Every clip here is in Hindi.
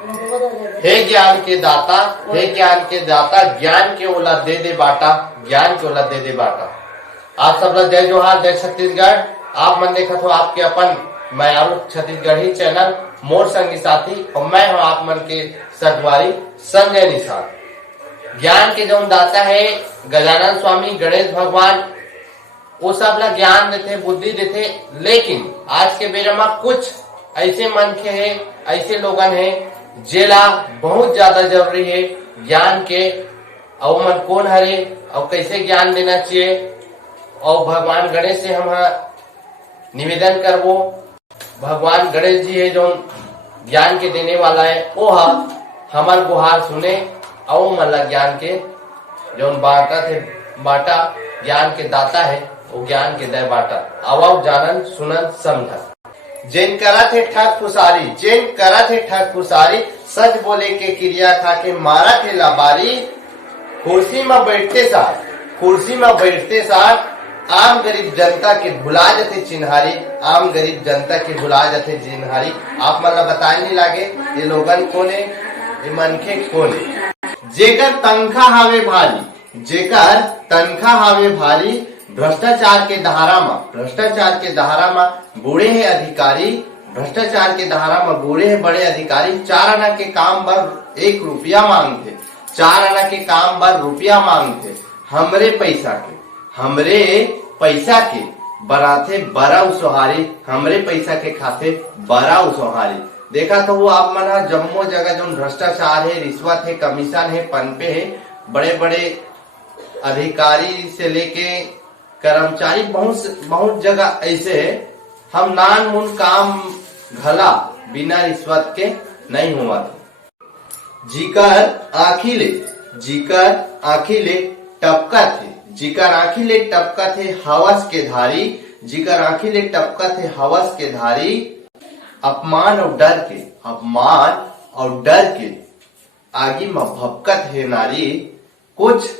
हे ज्ञान के दाता, हे ज्ञान के दाता, ज्ञान के ओला दे दे बाटा, ज्ञान के ओला दे दे बाटा। आप सब लोग जय जोहार, जय छत्तीसगढ़। आप मन देखत हो आपके अपन मैं छत्तीसगढ़ी चैनल मोर संगी साथी, और मैं हूँ आप मन के संगवारी संजय निषाद। ज्ञान के जो दाता है गजानन स्वामी गणेश भगवान, वो सब ला ज्ञान देते, बुद्धि देते। लेकिन आज के बेरा में कुछ ऐसे मनखे है, ऐसे लोगन है जेला बहुत ज्यादा जरूरी है ज्ञान के। और मन कौन हरे और कैसे ज्ञान देना चाहिए, और भगवान गणेश से हम निवेदन करबो। भगवान गणेश जी है जो ज्ञान के देने वाला है, वो हमार गुहार सुने और मतलब ज्ञान के जो बाटा ज्ञान के दाता है, वो ज्ञान के दे बाटा। अब जानन सुनन समझ जेन करत है ठग फुसारी, जेन करत है ठग फुसारी, सच बोले के क्रिया खा के मारा थे लाबारी। कुर्सी में बैठते साथ, कुर्सी में बैठते साथ आम गरीब जनता के भुला जाते चिन्हारी, आम गरीब जनता के भुला जाते चिन्हारी। आप मतलब बताए नहीं लागे ये लोगन कौन है, ये मनखे कौन है। जेकर तनखा हावे भारी, जेकर तनखा हावे भारी, भ्रष्टाचार के धारा में, भ्रष्टाचार के धारा में बूढ़े है अधिकारी, भ्रष्टाचार के धारा में बूढ़े है बड़े अधिकारी। 4 आना के काम पर 1 रुपया मांगते, 4 आना के काम पर रुपया मांगते। हमरे पैसा के, हमरे पैसा के बनाते बड़ा सुहारी, हमरे पैसा के खाते बड़ा सुहारी। देखा तो वो आप मन जम्मो जगह जो भ्रष्टाचार है, रिश्वत है, कमीशन है, पनपे है, बड़े बड़े अधिकारी से लेके कर्मचारी बहुत जगह ऐसे है। हम नान मुन काम घला बिना रिश्वत के नहीं हुआ था। जीकर आखिले, जीकर आखिले टपका थे, जीकर आखिले टपका थे हवस के धारी, जीकर आखिले टपका थे हवस के धारी। अपमान और डर के, अपमान और डर के आगे में भपकत है नारी। कुछ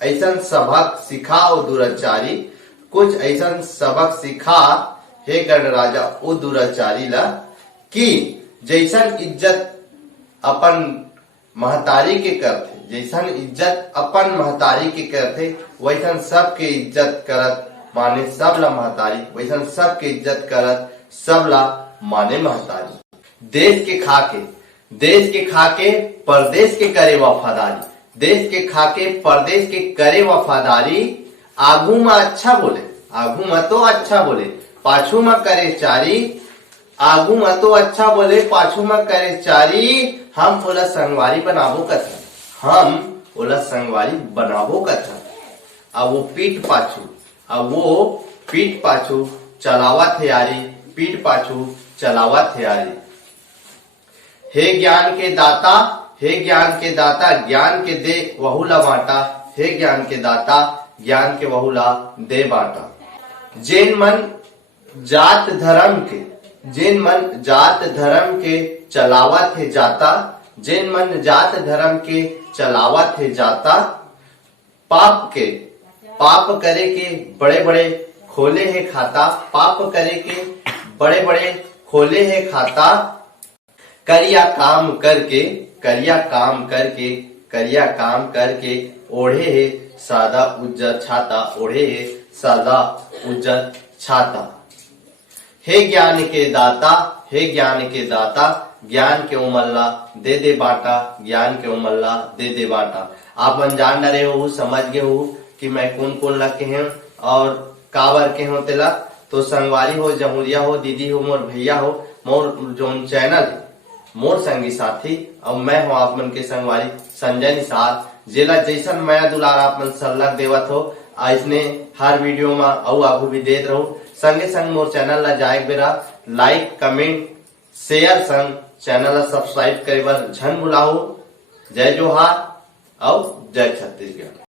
ऐसन सबक सिखाओ दुराचारी, कुछ ऐसन सबक सिखा हे गणराजा ओ दुराचारी ला, कि जैसन इज्जत अपन महतारी के करते, जैसन इज्जत अपन महतारी के करते, वैसन सबके इज्जत करत माने सब ला महतारी, वैसन सबके इज्जत करत सब ला माने महतारी। देश के खाके, देश के खाके परदेश के करे वफादारी, देश के खाके परदेश के करे वफादारी। आगू में अच्छा बोले, आगू में तो अच्छा बोले, पाछू में करे चारी, आगू में तो अच्छा बोले, पाछू में करे चारी। हम ओला संगवारी बनाबो कथन, हम ओला संगवारी बनाबो कथन। अब वो पीठ पाछू, अब वो पीठ पाछू चलावत है यारी, पीठ पाछू चलावत है यारी। हे ज्ञान के दाता, हे ज्ञान के दाता, ज्ञान के दे वहुला बाटा, हे ज्ञान के दाता, ज्ञान के वहुला दे बाटा। जेन मन जात धर्म के, जेन मन जात धर्म के चलावत है जाता, जेन मन जात धर्म के चलावत है जाता। पाप के, पाप करे के बड़े बड़े खोले है खाता, पाप करे के बड़े बड़े खोले है खाता। करिया काम करके, करिया काम करके, करिया काम करके ओढ़े है सादा उज्जर छाता, ओढ़े है सादा उज्जर छाता। हे ज्ञान के दाता, हे ज्ञान के दाता, ज्ञान के उमल्ला दे दे बाटा, ज्ञान के उमल्ला दे दे बाटा। आप मन जान रहे हो, समझ गए हो कि मैं कौन कौन लग के हैं और काबर के हो तेला। तो संगवारी हो, जमुरिया हो, दीदी हो, मोर भैया हो, मोर जो चैनल है मोर संगी साथी, और मैं हूँ आप मन के संगवारी संजय निषाद। जेला जैसन मैं दुलार आप मन सल्ला देवत हो, इसने हर वीडियो में और आगू भी देत रहो। संगे संग मोर चैनल ला जाए बेरा लाइक कमेंट शेयर संग चैनल ला सब्सक्राइब करे बर झन भुलाओ। जय जोहार और जय छत्तीसगढ़।